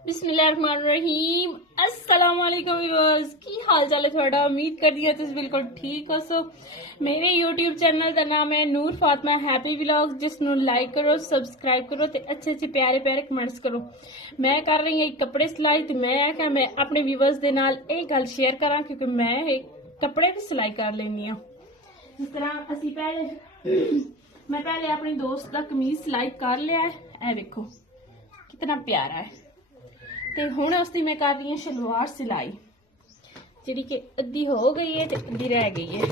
बिस्मिल्लाहिर्रहमानिर्रहीम अस्सलाम वालेकुम व्यूअर्स की हाल चाल है थोड़ा। उम्मीद करती है तुम बिल्कुल ठीक हो। मेरे YouTube चैनल का नाम है नूर फातिमा हैप्पी व्लॉग्स, जिसनों लाइक करो, सब्सक्राइब करो ते अच्छे अच्छे प्यारे प्यारे कमेंट्स करो। मैं कर रही हूँ कपड़े सिलाई ते मैं अपने व्यूअर्स दे नाल एक गल शेयर करा, क्योंकि मैं एक कपड़े भी सिलाई कर लेनी हूँ। इस तरह असी मैं पहले अपनी दोस्त का कमीज सिलाई कर लिया है, ए देखो कितना प्यारा है। ते हुण उसकी मैं कर रही हूँ शलवार सिलाई, जी कि अद्धी हो गई है ते अद्धी रह गई है,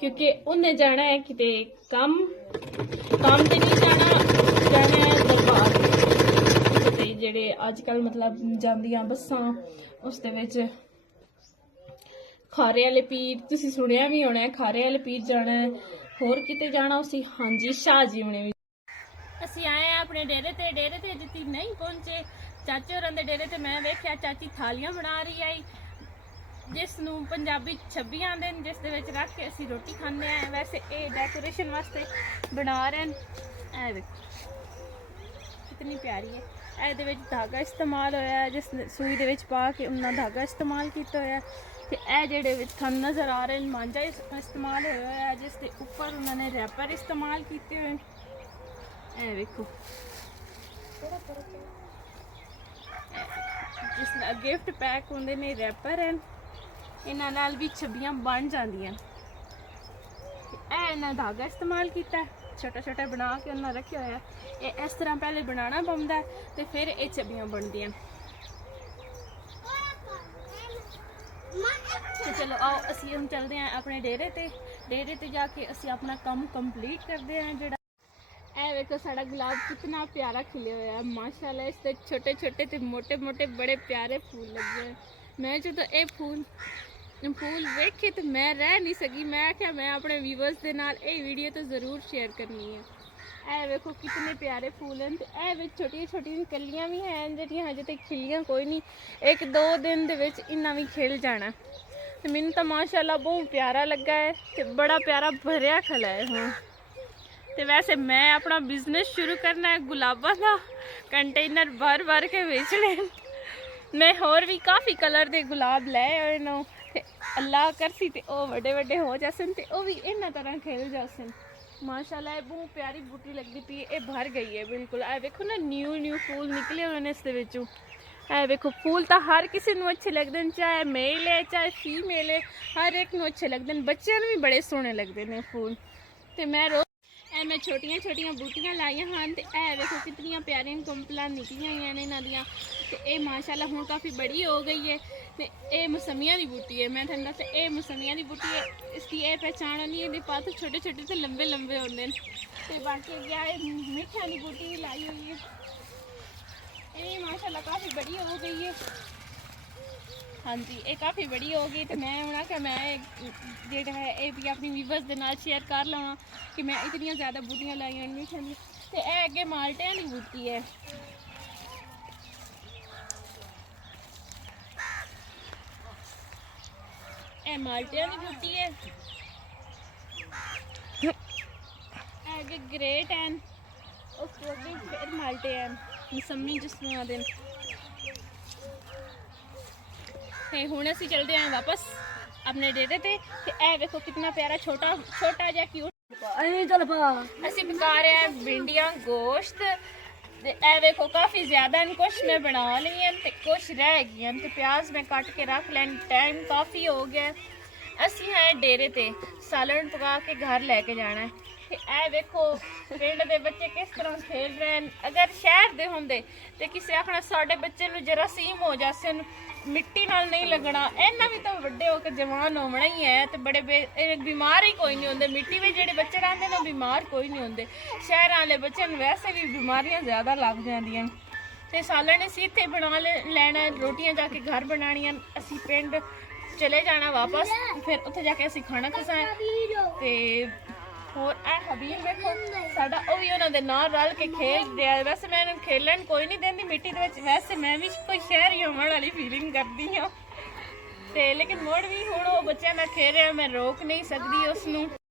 क्योंकि उन्हें जाना है किते काम ते नहीं जाना है दरबार ते जेड़े अजकल मतलब जांदियां बसां उस दे विच खारे वाले पीर तुसीं सुनिया भी होना है, खारे वाले पीर जाना है, होर किते जाना उसी हाँ जी शाह जी होने। ਅਸੀਂ ਆਏ ਆ ਆਪਣੇ ਡੇਰੇ ਤੇ ਜਿੱਤੀ ਨਹੀਂ ਪਹੁੰਚੇ ਚਾਚੇ ਹੋਰਾਂ ਦੇ ਡੇਰੇ ਤੇ। ਮੈਂ ਵੇਖਿਆ ਚਾਚੀ ਥਾਲੀਆਂ ਬਣਾ ਰਹੀ ਆਈ, ਜਿਸ ਨੂੰ ਪੰਜਾਬੀ ਛੱਬੀਆਂ ਆਂਦੇ ਨੇ, ਜਿਸ ਦੇ ਵਿੱਚ ਰੱਖ ਕੇ ਅਸੀਂ ਰੋਟੀ ਖਾਂਦੇ ਆ। ਵੈਸੇ ਇਹ ਡੈਕੋਰੇਸ਼ਨ ਵਾਸਤੇ ਬਣਾ ਰਹੇ ਨੇ। ਇਹ ਵੇਖੋ ਕਿੰਨੀ ਪਿਆਰੀ ਹੈ। ਇਹਦੇ ਵਿੱਚ ਧਾਗਾ ਇਸਤੇਮਾਲ ਹੋਇਆ ਹੈ, ਜਿਸ ਸੂਈ ਦੇ ਵਿੱਚ ਪਾ ਕੇ ਉਹਨਾਂ ਧਾਗਾ ਇਸਤੇਮਾਲ ਕੀਤਾ ਹੋਇਆ ਤੇ ਇਹ ਜਿਹੜੇ ਵਿੱਚ ਤੁਹਾਨੂੰ ਨਜ਼ਰ ਆ ਰਹੇ ਨੇ ਮਾਂਜਾ ਇਸਤੇਮਾਲ ਹੋਇਆ ਹੈ, ਜਿਸ ਦੇ ਉੱਪਰ ਉਹਨਾਂ ਨੇ ਰੈਪਰ ਇਸਤੇਮਾਲ ਕੀਤੇ ਹੋਏ। ਇਹ ਵੇਖੋ ਜਿਸ ਨਾਲ ਗਿਫਟ ਪੈਕ ਹੁੰਦੇ ਨੇ ਰੈਪਰ ਹਨ, ਇਹਨਾਂ ਨਾਲ ਵੀ ਛੱਬੀਆਂ ਬਣ ਜਾਂਦੀਆਂ। ਇਹ ਇਹਨਾਂ ਧਾਗਾ ਇਸਤੇਮਾਲ ਕੀਤਾ ਛੋਟਾ ਛੋਟਾ ਬਣਾ ਕੇ ਉਹਨਾਂ ਰੱਖਿਆ ਹੋਇਆ। ਇਹ ਇਸ ਤਰ੍ਹਾਂ ਪਹਿਲੇ ਬਣਾਉਣਾ ਪੈਂਦਾ ਤੇ ਫਿਰ ਇਹ ਛੱਬੀਆਂ ਬਣਦੀਆਂ। ਤੇ ਚਲੋ ਆਓ ਅਸੀਂ ਹੁਣ ਚੱਲਦੇ ਹਾਂ ਆਪਣੇ ਡੇਰੇ ਤੇ ਜਾ ਕੇ ਅਸੀਂ ਆਪਣਾ ਕੰਮ ਕੰਪਲੀਟ ਕਰਦੇ ਹਾਂ। ਜਿਹੜਾ ਇਹ ਵੇਖੋ ਸਾਡਾ ਗੁਲਾਬ कितना प्यारा खिले हुआ है माशाल्लाह। इस ते छोटे छोटे ते मोटे मोटे बड़े प्यारे फूल लगे हैं। मैं जो तो ये फूल वेखे तो मैं रह नहीं सकी। मैं क्या मैं अपने व्यूअर्स के नाल ये वीडियो तो ज़रूर शेयर करनी है। ਇਹ ਵੇਖੋ कितने प्यारे फूल हैं। तो ਇਹ ਵਿੱਚ ਛੋਟੀਆਂ ਛੋਟੀਆਂ कलियां भी हैं ਜਿਹੜੀਆਂ ਹਜੇ तक खिलियां कोई नहीं। एक दो दिन ਦੇ ਵਿੱਚ इन्ना भी खिल जाना। तो मैनू तो माशाल्लाह बहुत प्यारा लगा है तो बड़ा प्यारा भरिया खला है। हाँ तो वैसे मैं अपना बिजनेस शुरू करना है गुलाबा का, कंटेनर भर भर के बेचने। मैं होर भी काफ़ी कलर के गुलाब ले आए नो ते अल्लाह करसी ते ओ बड़े बड़े हो जासन ते ओ भी इन्ना तरह खिल जासन। माशाल्लाह बहुत प्यारी बूटी लगती पई है, भर गई है बिल्कुल। ए देखो ना न्यू फूल निकले हुए हैं इस दे विचों। ए देखो फूल तो हर किसी को अच्छे लगते हैं, चाहे मेल है चाहे फीमेल है, हर एक को अच्छे लगते हैं। बच्चों भी बड़े सोहने लगते हैं फूल। तो मैं मैं छोटिया छोटिया बूटियां लाइया हाँ। तो यह देखो कितनी प्यारियां कंपलां निकलियां हुई ने इन्हां दियां। ते एह माशाल्लाह हुण काफ़ी बड़ी हो गई है। तो यह मौसमियां की बूटी है। मैं तुहानूं दस्सां यह मौसमियां की बूटी है। इसकी यह पहचान होनी है, पत्त छोटे छोटे तो लंबे लंबे होंदे ने। ते बाकी अगे मिठियां की बूटी भी लाई हुई है। ये माशाल्लाह काफ़ी बड़ी हो गई है। हाँ जी ये काफ़ी बड़ी हो गई। तो मैं हूँ आख्या मैं जेड़ा है ये भी अपनी व्यूअर्स के नाल शेयर कर लवां कि मैं इतनी ज़्यादा बूटियां लाई हैं मिठियां दी। ते यह अगे माल्टियां की बूटी है। यह माल्टियां की बूटी है। अगे ग्रेट हैं, उस तो अगे फिर माल्टे हैं, मौसमी जिसमें आते हैं। हुण असीं चलते हैं वापस अपने डेरे ते। ए देखो कितना प्यारा छोटा छोटा जिहा क्यूट असीं पका रहे हैं भिंडियां गोश्त। ए देखो काफ़ी ज़्यादा ने, कुछ मैं बना ली हैं ते कुछ रह गई हैं। तो प्याज मैं कट के रख लैन, टाइम काफ़ी हो गया। असीं हैं डेरे ते सालन पका के घर लैके जाना है। ए देखो पिंड दे बच्चे किस तरह खेल रहे हैं। अगर शहर दे होंदे ते किसी आखना साडे बच्चे नूं जरासीम हो जासन, मिट्टी नाल नहीं लगना। इन्ना भी तो बड़े होकर जवान होना ही है। तो बड़े बीमार ही कोई नहीं होंगे। मिट्टी में जेडे बच्चे रहते हैं बीमार कोई नहीं होंगे। शहर वाले बच्चों वैसे भी बीमारियां ज़्यादा लग जांदियां। ते सालन असीं इत्थे बना लैना, रोटियां जाके घर बनानियां। असीं पिंड चले जाना वापस, फिर उत्थे जाके असीं खाना खसाना। ते होर हबीब देखो साडा ओ भी उन्हां दे नाल रल के खेल रहा है। वैसे मैं खेलन कोई नहीं देंदी मिट्टी दे विच, वैसे मैं भी कोई शहरी होने वाली फीलिंग करदी हाँ। ते लेकिन मुड़ भी हुण ओ बच्चों दा खेल रहा, मैं रोक नहीं सकदी उसनूं।